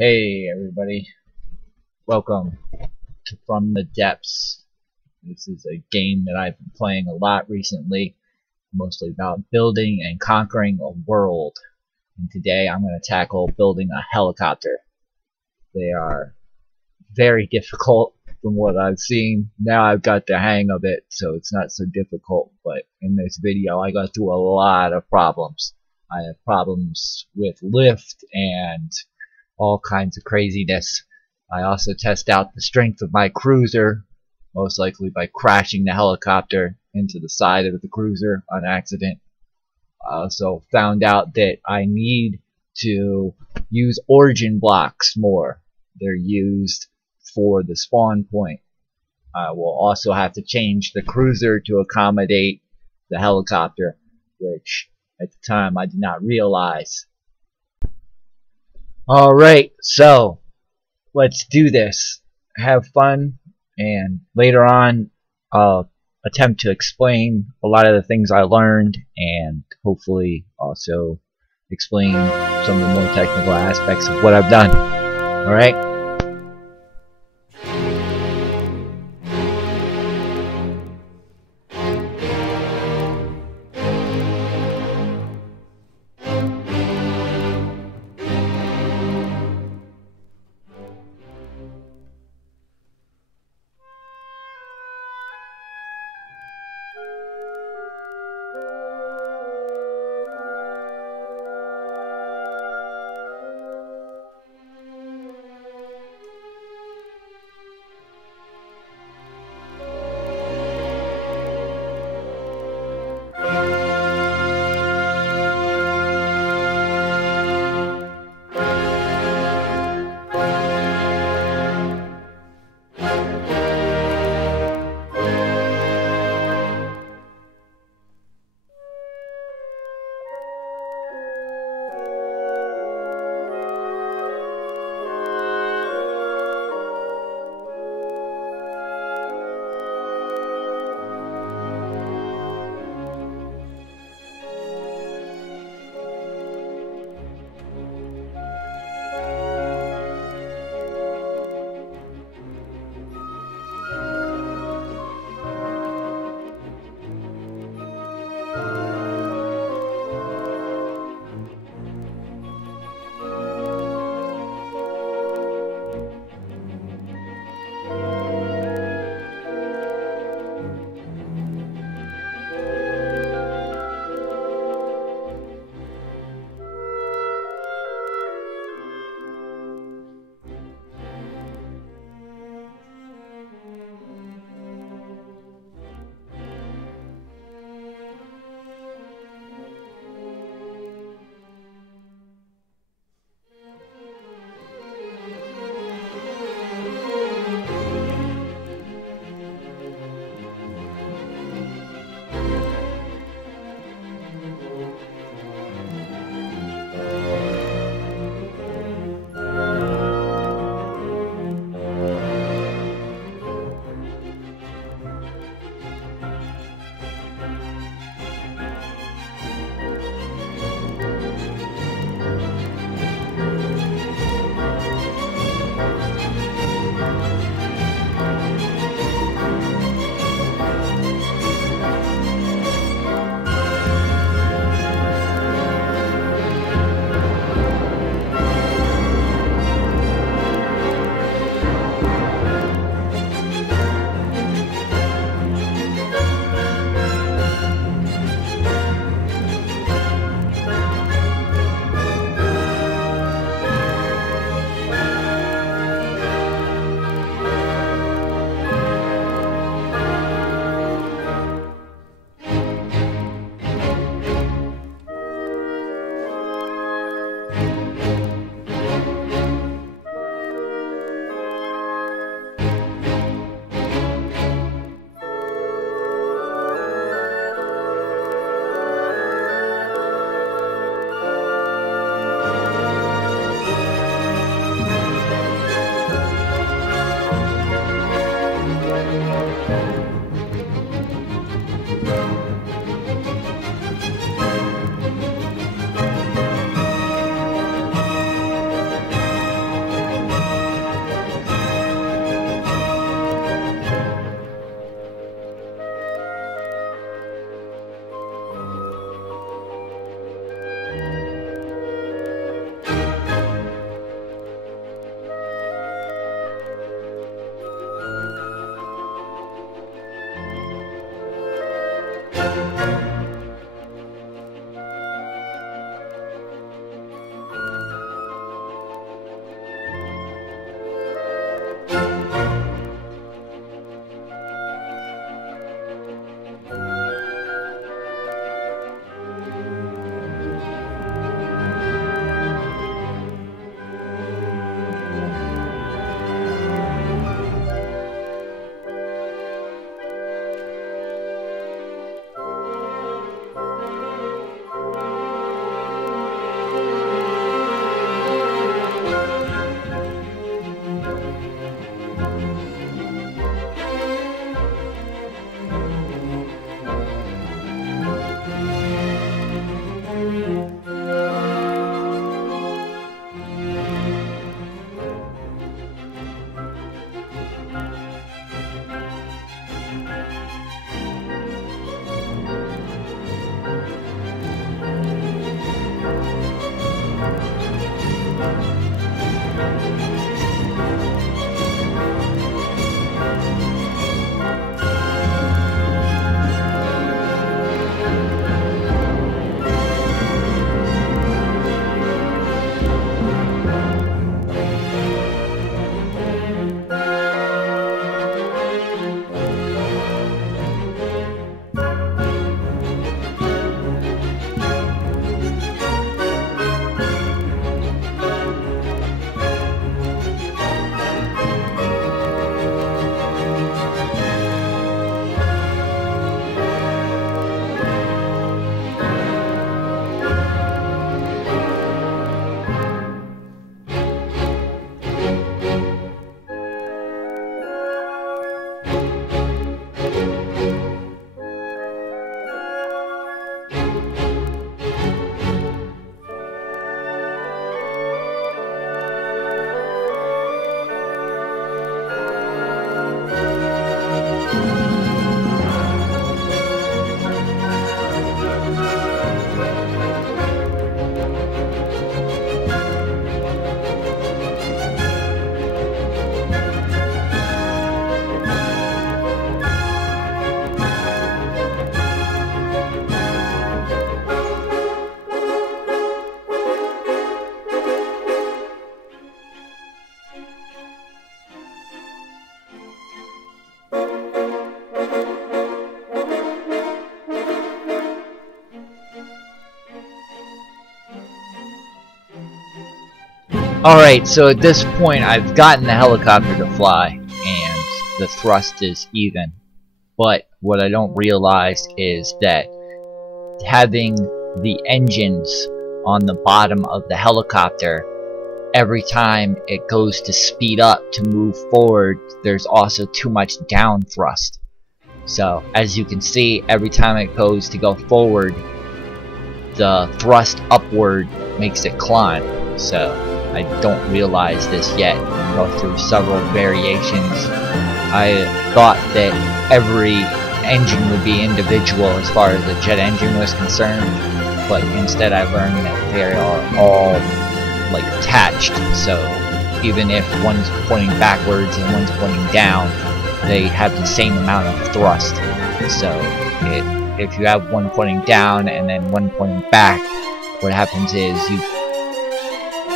Hey everybody, welcome to From the Depths. This is a game that I've been playing a lot recently, mostly about building and conquering a world. And today I'm going to tackle building a helicopter. They are very difficult from what I've seen. Now I've got the hang of it, so it's not so difficult, but in this video I got through a lot of problems. I have problems with lift and all kinds of craziness. I also test out the strength of my cruiser, most likely by crashing the helicopter into the side of the cruiser on accident. I also found out that I need to use origin blocks more. They're used for the spawn point. I will also have to change the cruiser to accommodate the helicopter, which at the time I did not realize. Alright, so let's do this. Have fun, and later on I'll attempt to explain a lot of the things I learned and hopefully also explain some of the more technical aspects of what I've done. Alright? Alright, so at this point I've gotten the helicopter to fly, and the thrust is even. But what I don't realize is that having the engines on the bottom of the helicopter, every time it goes to speed up to move forward, there's also too much down thrust. So, as you can see, every time it goes to go forward, the thrust upward makes it climb. So, I don't realize this yet. I go through several variations. I thought that every engine would be individual as far as the jet engine was concerned, but instead I learned that they are all like attached. So even if one's pointing backwards and one's pointing down, they have the same amount of thrust. So if you have one pointing down and then one pointing back, what happens is you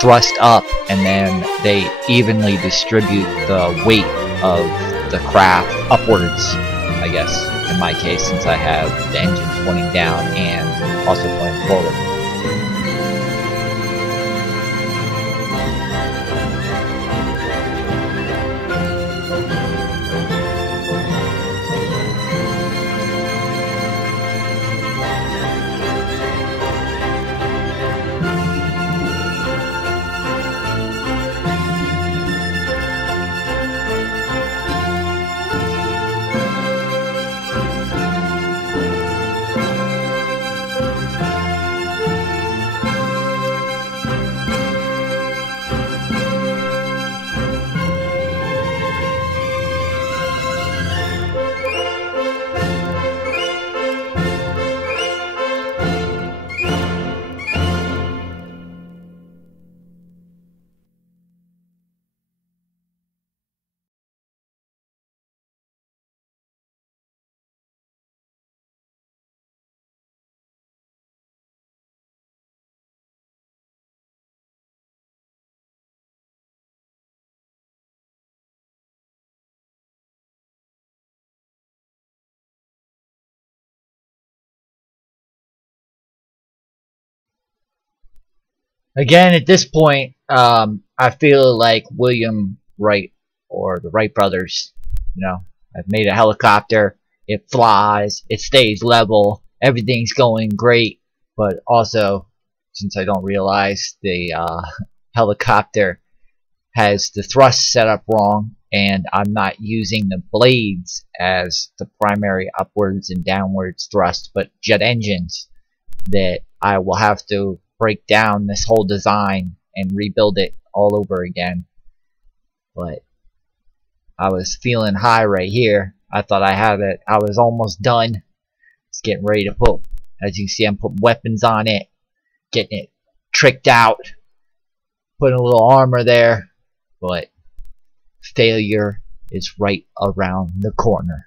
thrust up, and then they evenly distribute the weight of the craft upwards, I guess, in my case, since I have the engines pointing down and also pointing forward. Again, at this point, I feel like William Wright or the Wright brothers. You know, I've made a helicopter. It flies. It stays level. Everything's going great. But also, since I don't realize the helicopter has the thrust set up wrong, and I'm not using the blades as the primary upwards and downwards thrust, but jet engines, that I will have to break down this whole design and rebuild it all over again. But I was feeling high right here. I thought I had it. I was almost done. It's getting ready to put, as you see, I'm putting weapons on it, getting it tricked out, putting a little armor there, but failure is right around the corner.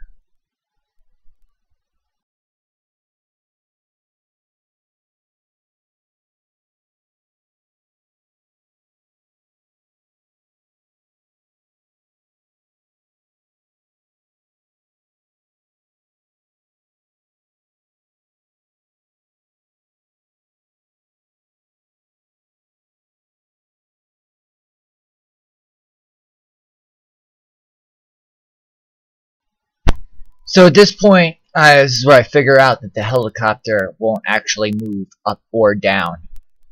So at this point, this is where I figure out that the helicopter won't actually move up or down.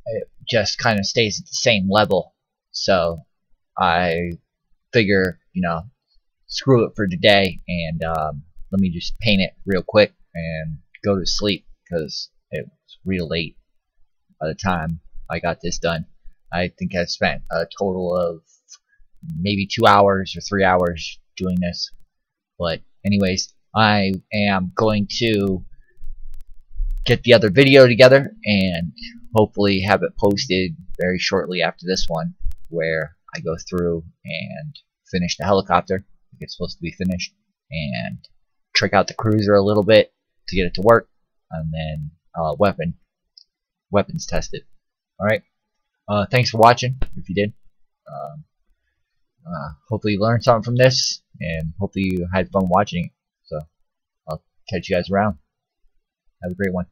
It just kind of stays at the same level. So I figure, screw it for today, and let me just paint it real quick and go to sleep, because it was real late by the time I got this done. I think I spent a total of maybe 2 hours or 3 hours doing this. But anyways, I am going to get the other video together and hopefully have it posted very shortly after this one, where I go through and finish the helicopter. It's supposed to be finished, and trick out the cruiser a little bit to get it to work, and then weapons test it. Alright, thanks for watching, if you did. Hopefully you learned something from this, and hopefully you had fun watching it. So I'll catch you guys around. Have a great one.